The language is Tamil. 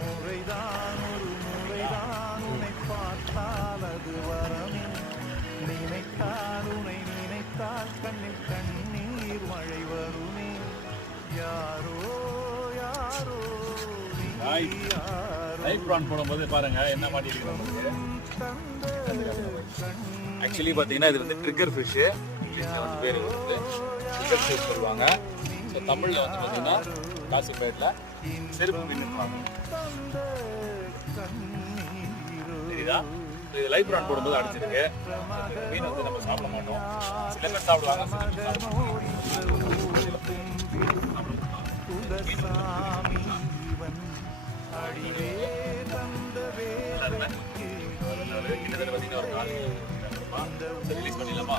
முறைதான் ஒரு முறைதான் உன்னை பார்த்தால் அது வரம் நினைத்தால் உன்னை நினைத்தால் கண்ணில் கண்ணீர் மழை வருமே யாரோ யாரோ லைவ் ப்ரான் போடும்போது பாருங்க என்ன மாதிரி ஆக்சுவலி பார்த்தீங்கன்னா இது வந்து ட்ரிக்கர் ஃபிஷ்ஷு வந்து பேர் வந்து ட்ரிக்கர் ஃபிஷ் சொல்லுவாங்க. ஸோ தமிழில் வந்து பார்த்தீங்கன்னா கிளாசிஃபைடில் செருப்பு மீன்வாங்க. சரிதா? இது லைவ் ப்ரான் போடும்போது அடிச்சிருக்கு. மீன் வந்து நம்ம சாப்பிட மாட்டோம். சில பேர் சாப்பிடுவாங்க, சில பேர் சாப்பிட கிட்டத்தட்ட பார்த்தீங்கன்னா ஒரு 4 ரிலீஸ் பண்ணிடலாமா?